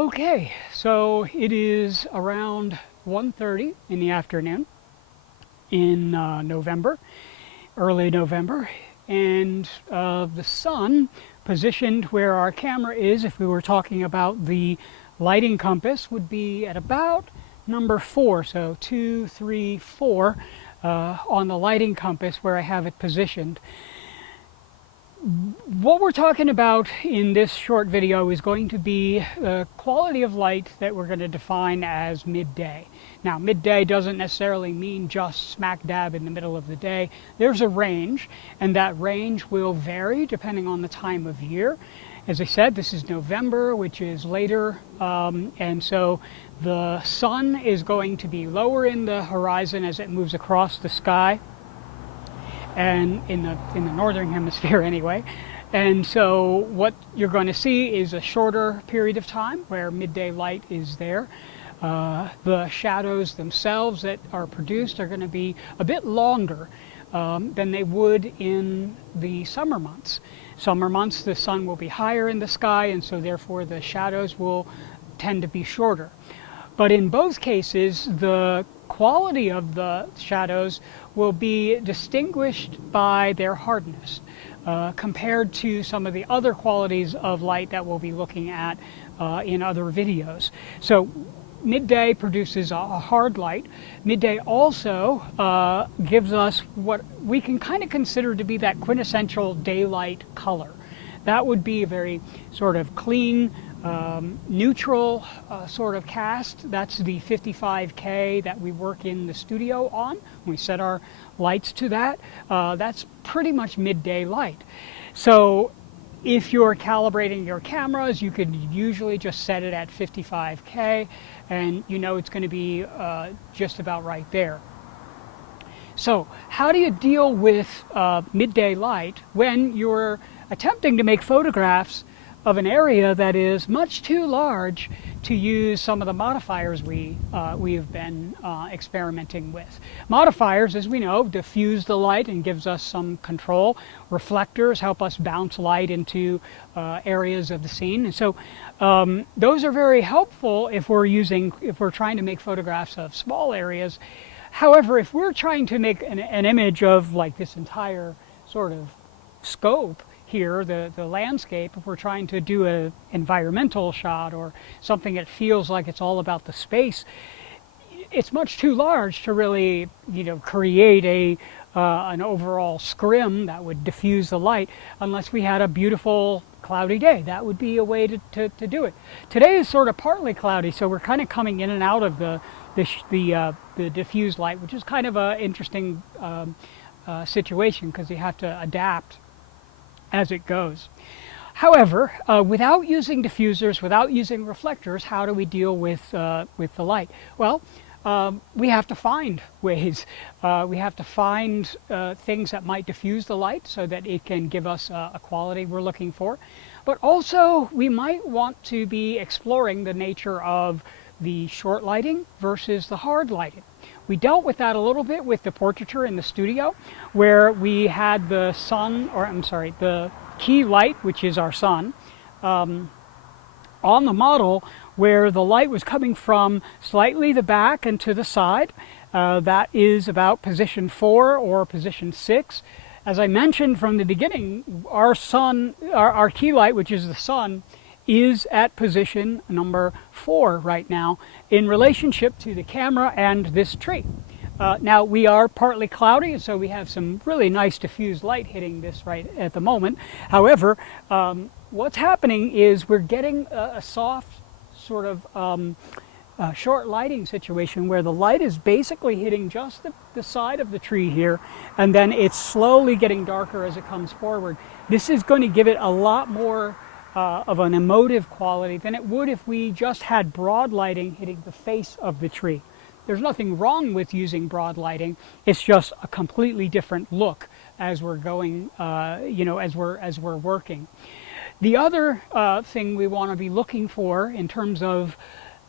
Okay, so it is around 1:30 in the afternoon in November, early November, and the sun positioned where our camera is, if we were talking about the lighting compass, would be at about number 4, so 2, 3, 4 on the lighting compass where I have it positioned. What we're talking about in this short video is going to be the quality of light that we're going to define as midday. Now, midday doesn't necessarily mean just smack dab in the middle of the day. There's a range, and that range will vary depending on the time of year. As I said, this is November, which is later, and so the sun is going to be lower in the horizon as it moves across the sky, and in the northern hemisphere anyway. And so what you're going to see is a shorter period of time where midday light is there. The shadows themselves that are produced are going to be a bit longer than they would in the summer months. Summer months, the sun will be higher in the sky, and so therefore the shadows will tend to be shorter. But in both cases, the quality of the shadows will be distinguished by their hardness compared to some of the other qualities of light that we'll be looking at in other videos. So midday produces a hard light. Midday also gives us what we can kind of consider to be that quintessential daylight color. That would be a very sort of clean, neutral sort of cast. That's the 55K that we work in the studio on. We set our lights to that. That's pretty much midday light. So if you're calibrating your cameras, you could usually just set it at 55K, and you know it's going to be just about right there. So how do you deal with midday light when you're attempting to make photographs of an area that is much too large to use some of the modifiers we have been experimenting with? Modifiers, as we know, diffuse the light and gives us some control. Reflectors help us bounce light into areas of the scene. And so those are very helpful if we're trying to make photographs of small areas. However, if we're trying to make an image of like this entire sort of scope here, the landscape, if we're trying to do an environmental shot or something that feels like it's all about the space, it's much too large to really, create an overall scrim that would diffuse the light unless we had a beautiful cloudy day. That would be a way to do it. Today is sort of partly cloudy, so we're kind of coming in and out of the diffused light, which is kind of an interesting situation because you have to adapt as it goes. However, without using diffusers, without using reflectors, how do we deal with the light? Well, we have to find ways. We have to find things that might diffuse the light so that it can give us a quality we're looking for. But also, we might want to be exploring the nature of the short lighting versus the hard lighting. We dealt with that a little bit with the portraiture in the studio, where we had the the key light, which is our sun, on the model, where the light was coming from slightly the back and to the side. That is about position 4 or position 6. As I mentioned from the beginning, our key light, which is the sun, is at position number 4 right now in relationship to the camera and this tree. Now we are partly cloudy, so we have some really nice diffused light hitting this right at the moment. However, what's happening is we're getting a soft sort of short lighting situation where the light is basically hitting just the side of the tree here, and then it's slowly getting darker as it comes forward. This is going to give it a lot more of an emotive quality than it would if we just had broad lighting hitting the face of the tree. There's nothing wrong with using broad lighting. It's just a completely different look as we're going, as we're working. The other thing we want to be looking for in terms of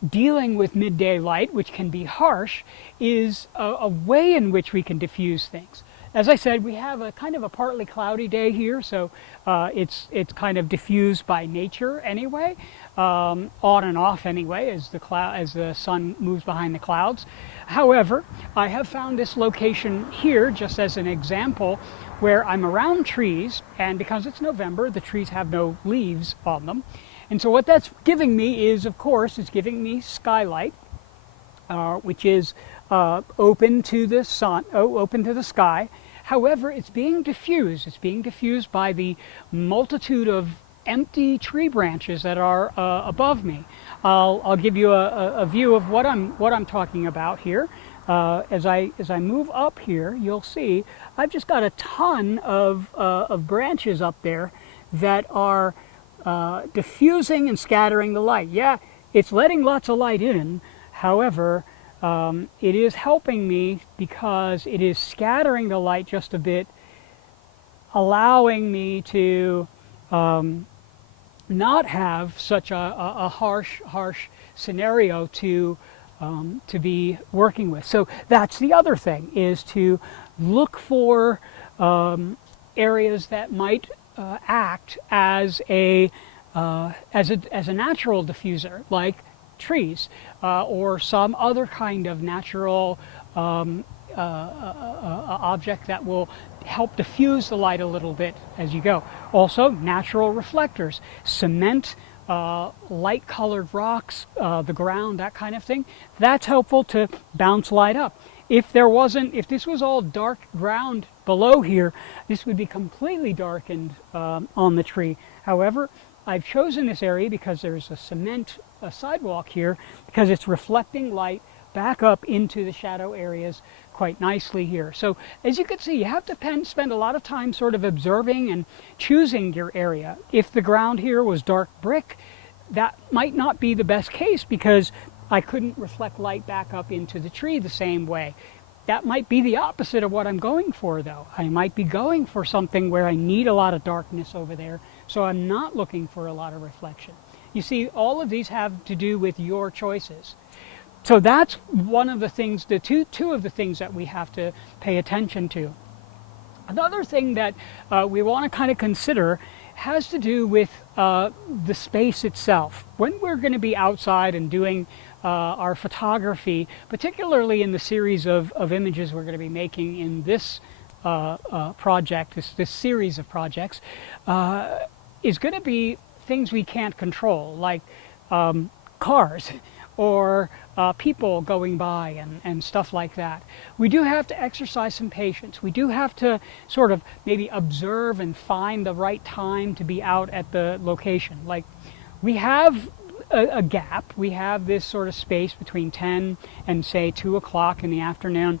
dealing with midday light, which can be harsh, is a way in which we can diffuse things. as I said, we have a kind of a partly cloudy day here, so it's kind of diffused by nature anyway, on and off anyway, as the sun moves behind the clouds. However, I have found this location here just as an example where I'm around trees, and because it's November, the trees have no leaves on them. And so what that's giving me is, of course, it's giving me skylight, which is open to the sun, open to the sky. However, it's being diffused. It's being diffused by the multitude of empty tree branches that are above me. I'll give you a view of what I'm talking about here. As I move up here, you'll see I've just got a ton of branches up there that are diffusing and scattering the light. Yeah, it's letting lots of light in. However, it is helping me because it is scattering the light just a bit, allowing me to not have such a harsh scenario to be working with. So that's the other thing, is to look for areas that might act as a natural diffuser, like trees or some other kind of natural object that will help diffuse the light a little bit as you go. Also, natural reflectors, cement, light colored rocks, the ground, that kind of thing. That's helpful to bounce light up. If this was all dark ground below here, this would be completely darkened on the tree. However, I've chosen this area because there's a cement sidewalk here, because it's reflecting light back up into the shadow areas quite nicely here. So as you can see, you have to spend a lot of time sort of observing and choosing your area. If the ground here was dark brick, that might not be the best case because I couldn't reflect light back up into the tree the same way. That might be the opposite of what I'm going for, though. I might be going for something where I need a lot of darkness over there, so I'm not looking for a lot of reflection. You see, all of these have to do with your choices. So that's one of the things, two of the things that we have to pay attention to. Another thing that we want to kind of consider has to do with the space itself. When we're going to be outside and doing our photography, particularly in the series of images we're going to be making in this project, this series of projects, is going to be things we can't control, like cars or people going by and stuff like that. We do have to exercise some patience. We do have to sort of maybe observe and find the right time to be out at the location. Like, we have a gap. We have this sort of space between 10 and say 2 o'clock in the afternoon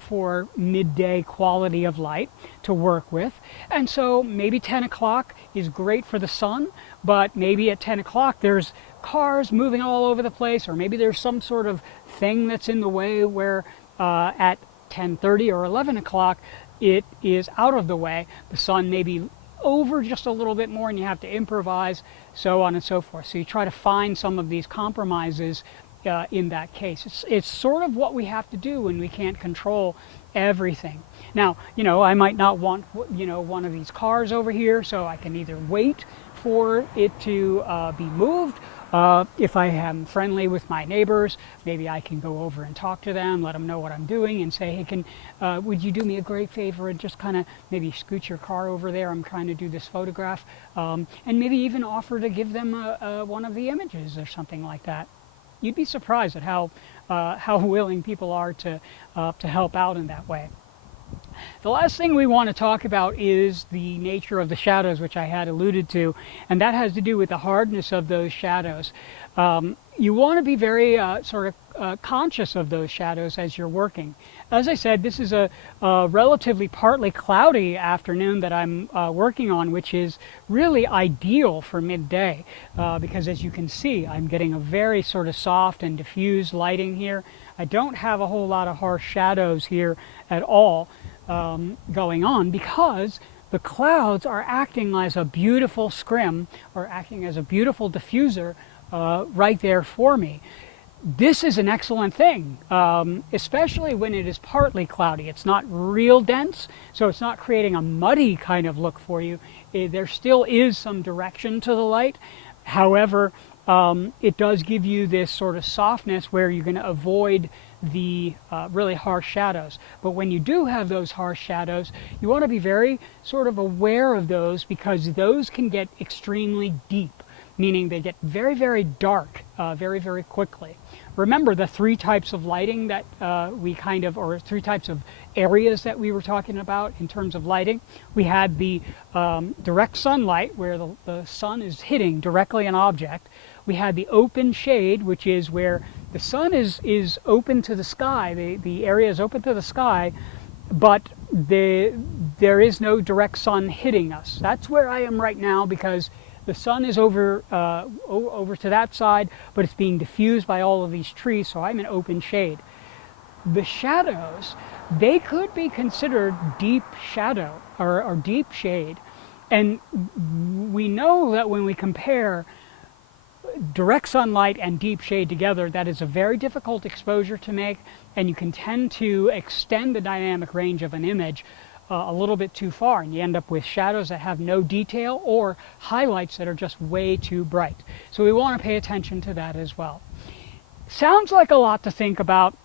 for midday quality of light to work with. And so maybe 10 o'clock is great for the sun, but maybe at 10 o'clock there's cars moving all over the place, or maybe there's some sort of thing that's in the way where at 10:30 or 11 o'clock it is out of the way. The sun may be over just a little bit more and you have to improvise, so on and so forth. So you try to find some of these compromises in that case. It's sort of what we have to do when we can't control everything. Now, I might not want, one of these cars over here, so I can either wait for it to be moved. If I am friendly with my neighbors, maybe I can go over and talk to them, let them know what I'm doing, and say, hey, would you do me a great favor and just kind of maybe scoot your car over there? I'm trying to do this photograph, and maybe even offer to give them one of the images or something like that. You'd be surprised at how willing people are to help out in that way. The last thing we want to talk about is the nature of the shadows, which I had alluded to, and that has to do with the hardness of those shadows. You want to be very conscious of those shadows as you're working. As I said, this is a relatively partly cloudy afternoon that I'm working on, which is really ideal for midday because, as you can see, I'm getting a very sort of soft and diffused lighting here. I don't have a whole lot of harsh shadows here at all going on, because the clouds are acting as a beautiful scrim, or acting as a beautiful diffuser right there for me. this is an excellent thing, especially when it is partly cloudy. It's not real dense, so it's not creating a muddy kind of look for you. There still is some direction to the light. However, it does give you this sort of softness where you're going to avoid the really harsh shadows. But when you do have those harsh shadows, you want to be very sort of aware of those, because those can get extremely deep, meaning they get very, very dark very, very quickly. Remember the three types of lighting that or three types of areas that we were talking about in terms of lighting. We had the direct sunlight, where the sun is hitting directly an object. We had the open shade, which is where the sun is open to the sky. The area is open to the sky, but there is no direct sun hitting us. That's where I am right now, because the sun is over to that side, but it's being diffused by all of these trees, so I'm in open shade. The shadows, they could be considered deep shadow or deep shade. And we know that when we compare direct sunlight and deep shade together, that is a very difficult exposure to make, and you can tend to extend the dynamic range of an image a little bit too far, and you end up with shadows that have no detail or highlights that are just way too bright. So we want to pay attention to that as well. Sounds like a lot to think about.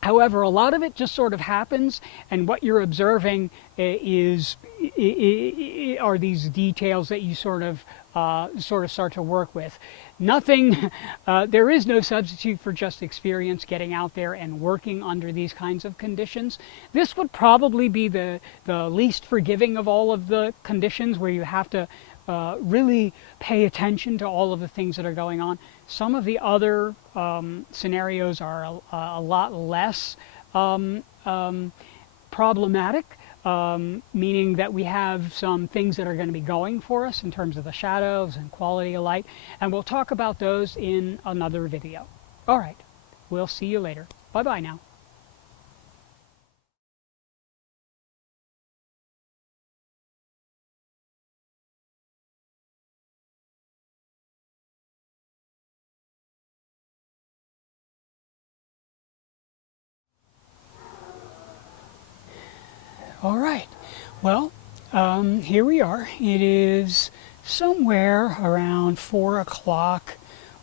However, a lot of it just sort of happens, and what you're observing are these details that you sort of start to work with. Nothing, there is no substitute for just experience, getting out there and working under these kinds of conditions. This would probably be the least forgiving of all of the conditions, where you have to really pay attention to all of the things that are going on. Some of the other scenarios are a lot less problematic, meaning that we have some things that are going to be going for us in terms of the shadows and quality of light, and we'll talk about those in another video. All right, we'll see you later. Bye-bye now. All right, well, here we are. It is somewhere around 4 o'clock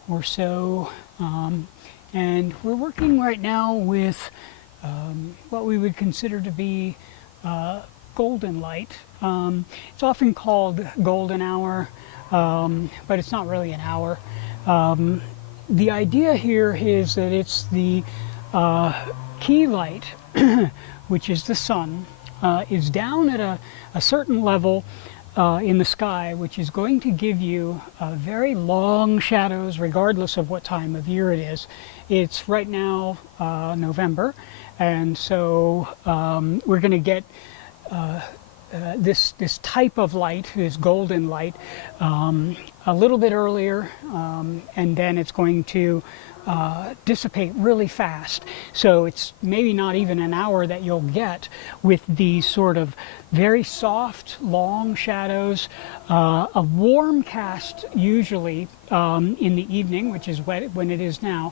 or so, and we're working right now with what we would consider to be golden light. It's often called golden hour, but it's not really an hour. The idea here is that it's the key light, which is the sun, is down at a certain level in the sky, which is going to give you very long shadows regardless of what time of year it is. It's right now November, and so we're going to get this type of light, this golden light, a little bit earlier, and then it's going to dissipate really fast. So it's maybe not even an hour that you'll get with these sort of very soft, long shadows. A warm cast usually in the evening, which is when it is now.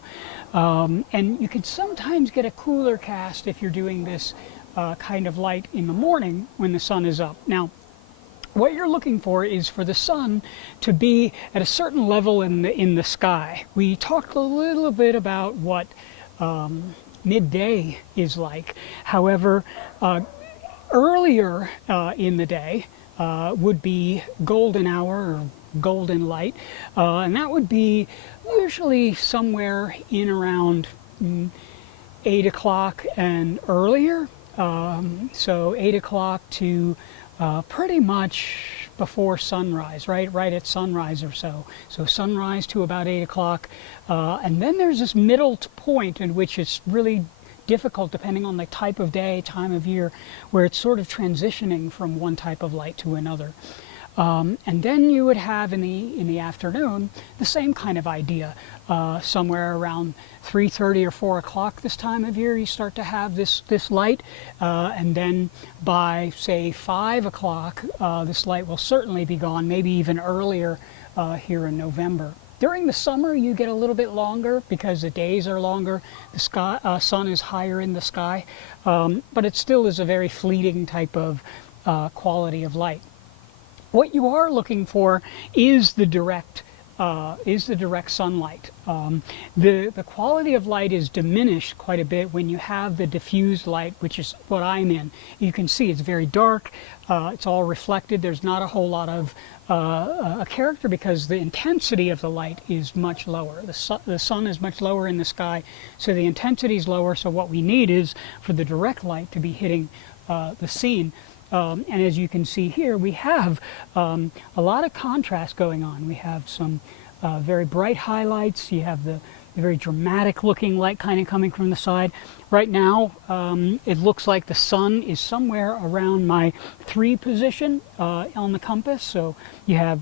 And you can sometimes get a cooler cast if you're doing this kind of light in the morning when the sun is up. Now, what you're looking for is for the sun to be at a certain level in the sky. We talked a little bit about what midday is like. However, earlier in the day would be golden hour or golden light, and that would be usually somewhere in around 8 o'clock and earlier. So 8 o'clock to pretty much before sunrise, right at sunrise or so. So sunrise to about 8 o'clock. And then there's this middle point in which it's really difficult, depending on the type of day, time of year, where it's sort of transitioning from one type of light to another. And then you would have in the afternoon the same kind of idea. Somewhere around 3:30 or 4 o'clock this time of year, you start to have this light, and then by say 5 o'clock, this light will certainly be gone, maybe even earlier here in November. During the summer, you get a little bit longer because the days are longer. The sun is higher in the sky, but it still is a very fleeting type of quality of light. What you are looking for is the direct sunlight. The quality of light is diminished quite a bit when you have the diffused light, which is what I'm in. You can see it's very dark. It's all reflected. There's not a whole lot of a character because the intensity of the light is much lower. The sun is much lower in the sky, so the intensity is lower. So what we need is for the direct light to be hitting the scene. And as you can see here, we have a lot of contrast going on. We have some very bright highlights. You have the very dramatic looking light kind of coming from the side. Right now, it looks like the sun is somewhere around my 3 position on the compass. So you have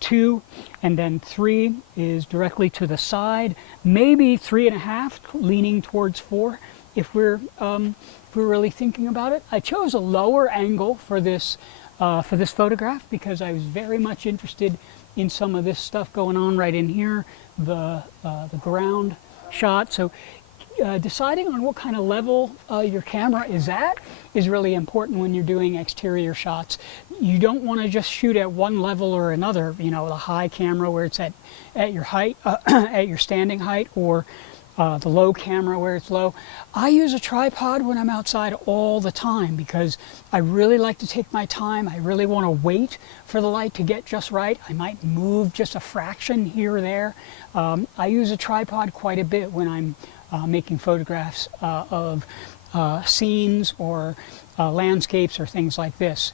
2, and then 3 is directly to the side, maybe 3.5 leaning towards 4 if we're really thinking about it. I chose a lower angle for this photograph because I was very much interested in some of this stuff going on right in here, the ground shot. So deciding on what kind of level your camera is at is really important when you're doing exterior shots. You don't want to just shoot at one level or another, you know, the high camera where it's at your height, at your standing height, or the low camera where it's low. I use a tripod when I'm outside all the time because I really like to take my time. I really want to wait for the light to get just right. I might move just a fraction here or there. I use a tripod quite a bit when I'm making photographs of scenes or landscapes or things like this.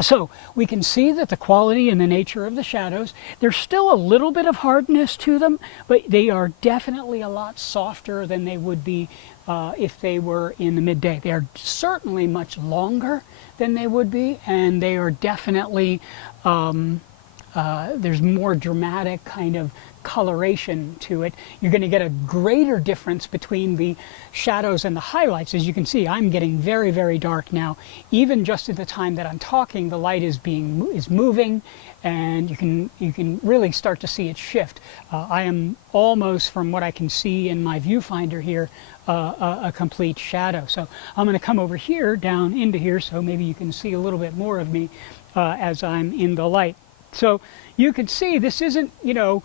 So we can see that the quality and the nature of the shadows, there's still a little bit of hardness to them, but they are definitely a lot softer than they would be if they were in the midday. They are certainly much longer than they would be, and they are definitely, there's more dramatic kind of coloration to it. You're going to get a greater difference between the shadows and the highlights. As you can see, I'm getting very, very dark now. Even just at the time that I'm talking, the light is moving, and you can really start to see it shift. I am almost, from what I can see in my viewfinder here, a complete shadow. So I'm going to come over here, down into here, so maybe you can see a little bit more of me as I'm in the light. So you can see this isn't, you know,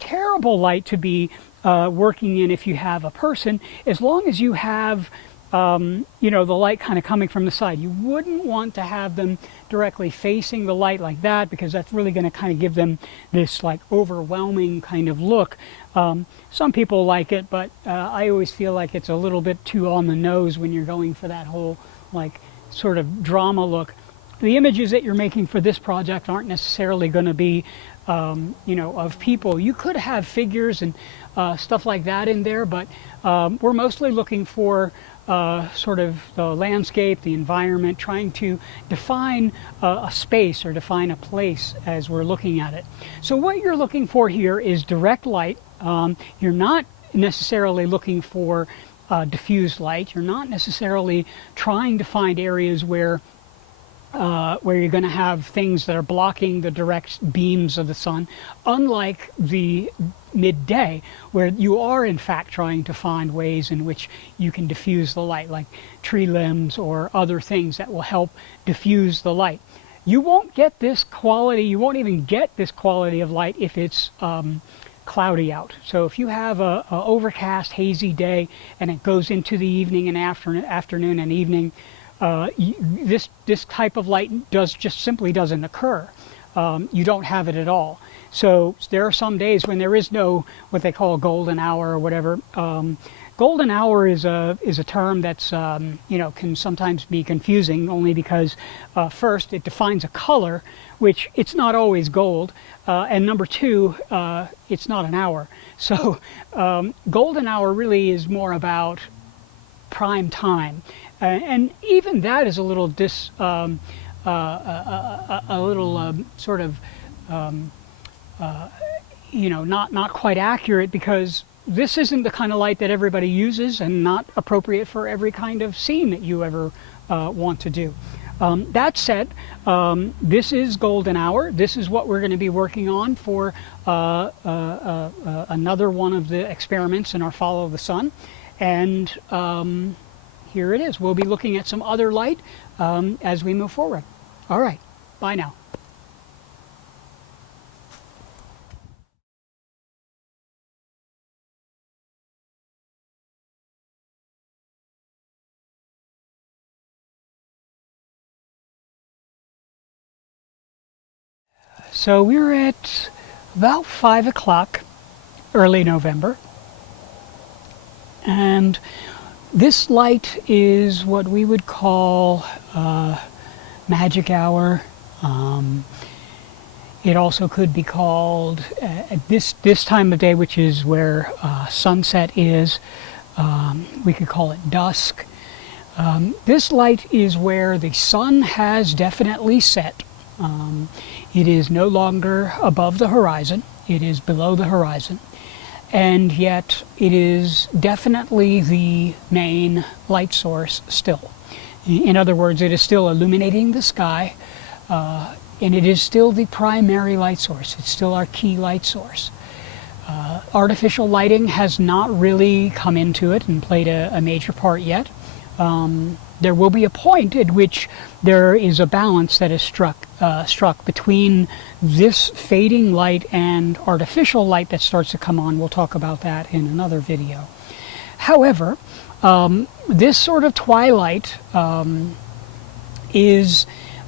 terrible light to be working in if you have a person, as long as you have, you know, the light kind of coming from the side. You wouldn't want to have them directly facing the light like that because that's really going to kind of give them this like overwhelming kind of look. Some people like it, but I always feel like it's a little bit too on the nose when you're going for that whole like sort of drama look. The images that you're making for this project aren't necessarily going to be, you know, of people. You could have figures and stuff like that in there, but we're mostly looking for sort of the landscape, the environment, trying to define a space or define a place as we're looking at it. So what you're looking for here is direct light. You're not necessarily looking for diffused light. You're not necessarily trying to find areas where you're going to have things that are blocking the direct beams of the sun, unlike the midday, where you are in fact trying to find ways in which you can diffuse the light, like tree limbs or other things that will help diffuse the light. You won't get this quality, you won't even get this quality of light if it's cloudy out. So if you have a overcast, hazy day and it goes into the evening and afternoon and evening, this type of light just simply doesn't occur. You don't have it at all. So there are some days when there is no what they call golden hour or whatever. Golden hour is a term that's you know, can sometimes be confusing, only because first it defines a color, which it's not always gold, and number two, it's not an hour. So golden hour really is more about prime time. And even that is a little sort of you know, not quite accurate, because this isn't the kind of light that everybody uses and not appropriate for every kind of scene that you ever want to do. That said, this is golden hour. This is what we're going to be working on for another one of the experiments in our Follow the Sun. And here it is. We'll be looking at some other light as we move forward. All right, bye now. So we're at about 5 o'clock, early November, and this light is what we would call magic hour. It also could be called at this time of day, which is where sunset is. We could call it dusk. This light is where the sun has definitely set. It is no longer above the horizon, it is below the horizon, and yet it is definitely the main light source still. In other words, it is still illuminating the sky, and it is still the primary light source. It's still our key light source. Artificial lighting has not really come into it and played a major part yet. There will be a point at which there is a balance that is struck between this fading light and artificial light that starts to come on. We'll talk about that in another video. However, this sort of twilight is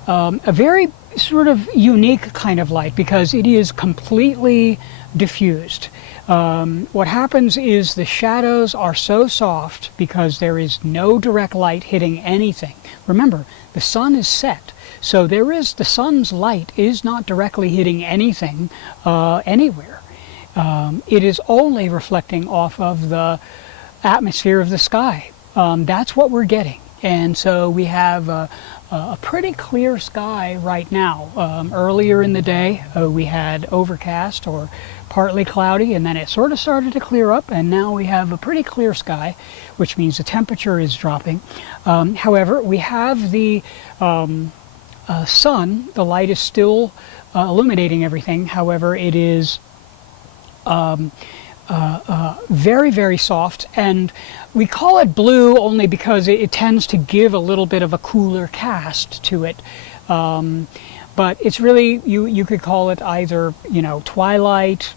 a very sort of unique kind of light because it is completely diffused. What happens is the shadows are so soft because there is no direct light hitting anything. Remember, the sun is set, so the sun's light is not directly hitting anything anywhere. It is only reflecting off of the atmosphere of the sky. That's what we're getting. And so we have a pretty clear sky right now. Earlier in the day, we had overcast or partly cloudy, and then it sort of started to clear up, and now we have a pretty clear sky, which means the temperature is dropping. However, we have the sun. The light is still illuminating everything. However, it is very, very soft, and we call it blue only because it tends to give a little bit of a cooler cast to it. But it's really, you could call it either, twilight.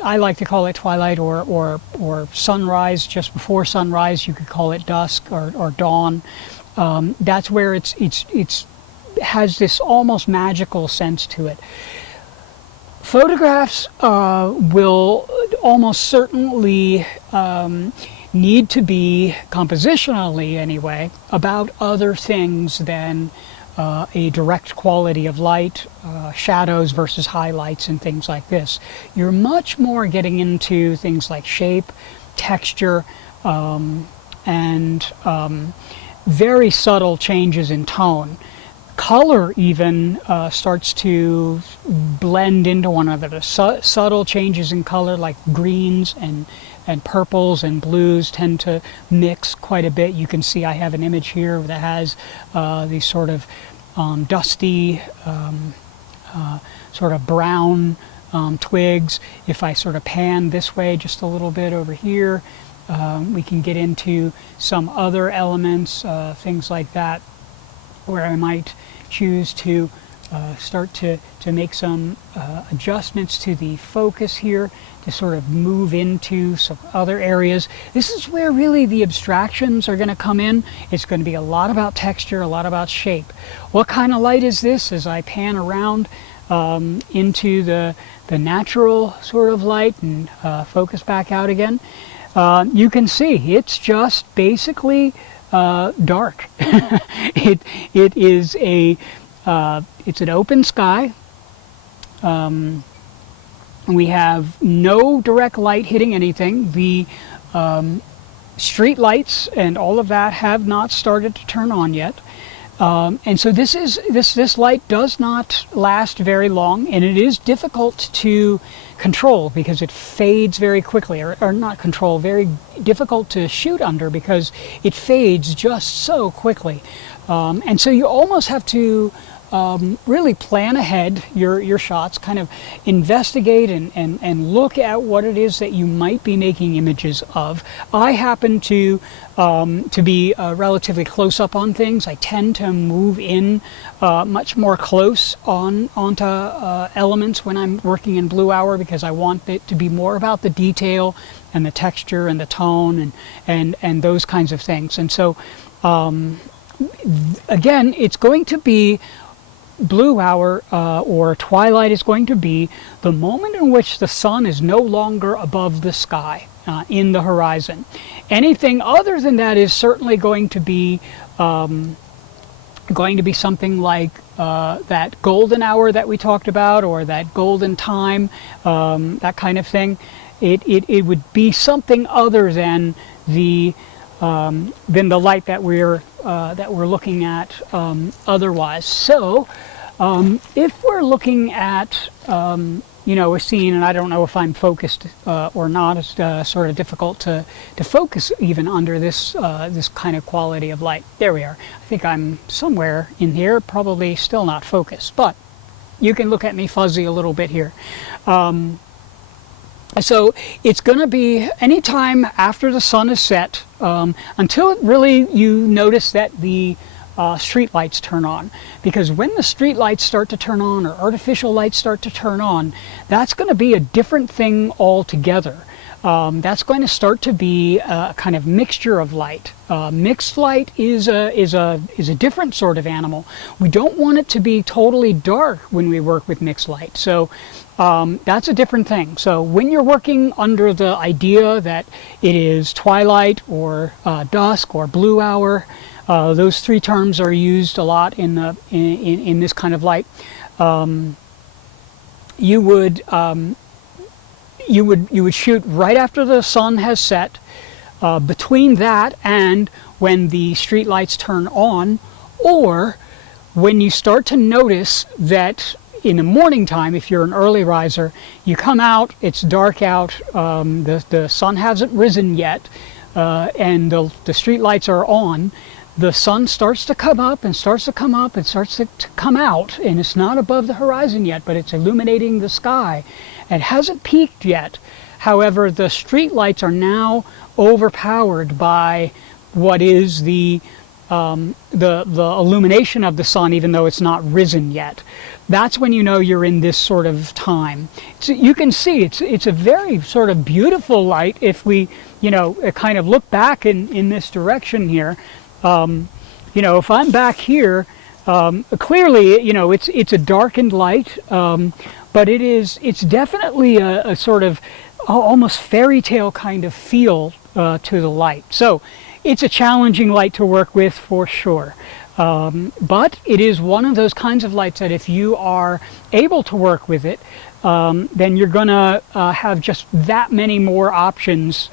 I like to call it twilight or sunrise, just before sunrise. You could call it dusk or dawn. That's where it's has this almost magical sense to it. Photographs will almost certainly need to be, compositionally anyway, about other things than a direct quality of light, shadows versus highlights and things like this. You're much more getting into things like shape, texture, and very subtle changes in tone. Color even starts to blend into one another. Subtle changes in color like greens and purples and blues tend to mix quite a bit. You can see I have an image here that has these sort of dusty, sort of brown twigs. If I sort of pan this way just a little bit over here, we can get into some other elements, things like that, where I might choose to start to make some adjustments to the focus here to sort of move into some other areas. This is where really the abstractions are going to come in. It's going to be a lot about texture, a lot about shape. What kind of light is this as I pan around into the natural sort of light and focus back out again? You can see it's just basically dark. It is it's an open sky. We have no direct light hitting anything. The street lights and all of that have not started to turn on yet. And so this light does not last very long, and it is difficult to control because it fades very quickly, or not control, very difficult to shoot under because it fades just so quickly. And so you almost have to really plan ahead your shots, kind of investigate and look at what it is that you might be making images of. I happen to be relatively close up on things. I tend to move in much more close onto elements when I'm working in Blue Hour because I want it to be more about the detail and the texture and the tone and those kinds of things. And so again, it's going to be Blue Hour or twilight is going to be the moment in which the sun is no longer above the sky in the horizon. Anything other than that is certainly going to be something like that golden hour that we talked about, or that golden time, that kind of thing. It would be something other than the light that we're looking at otherwise. So if we're looking at a scene, and I don't know if I'm focused or not, it's sort of difficult to focus even under this kind of quality of light. There we are. I think I'm somewhere in here, probably still not focused, but you can look at me fuzzy a little bit here. So it's going to be any time after the sun is set, until really you notice that the street lights turn on. Because when the street lights start to turn on, or artificial lights start to turn on, that's going to be a different thing altogether. That's going to start to be a kind of mixture of light. Mixed light is a different sort of animal. We don't want it to be totally dark when we work with mixed light. So that's a different thing. So when you're working under the idea that it is twilight or dusk or Blue Hour, those three terms are used a lot in this kind of light. You would shoot right after the sun has set, between that and when the street lights turn on, or when you start to notice that in the morning time, if you're an early riser, you come out, it's dark out, the sun hasn't risen yet, and the street lights are on. The sun starts to come up and starts to come up and starts to come out, and it's not above the horizon yet, but it's illuminating the sky. It hasn't peaked yet. However, the street lights are now overpowered by what is the illumination of the sun, even though it's not risen yet. That's when you know you're in this sort of time. So you can see it's a very sort of beautiful light if we kind of look back in this direction here. If I'm back here, clearly it's a darkened light, but it's definitely a sort of almost fairy tale kind of feel to the light. So it's a challenging light to work with for sure. But it is one of those kinds of lights that if you are able to work with it, then you're going to have just that many more options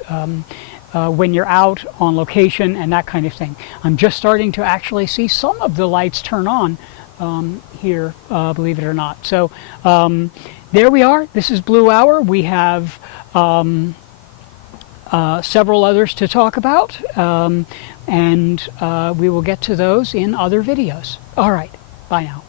when you're out on location and that kind of thing. I'm just starting to actually see some of the lights turn on here, believe it or not. So there we are. This is Blue Hour. We have several others to talk about, and we will get to those in other videos. All right, bye now.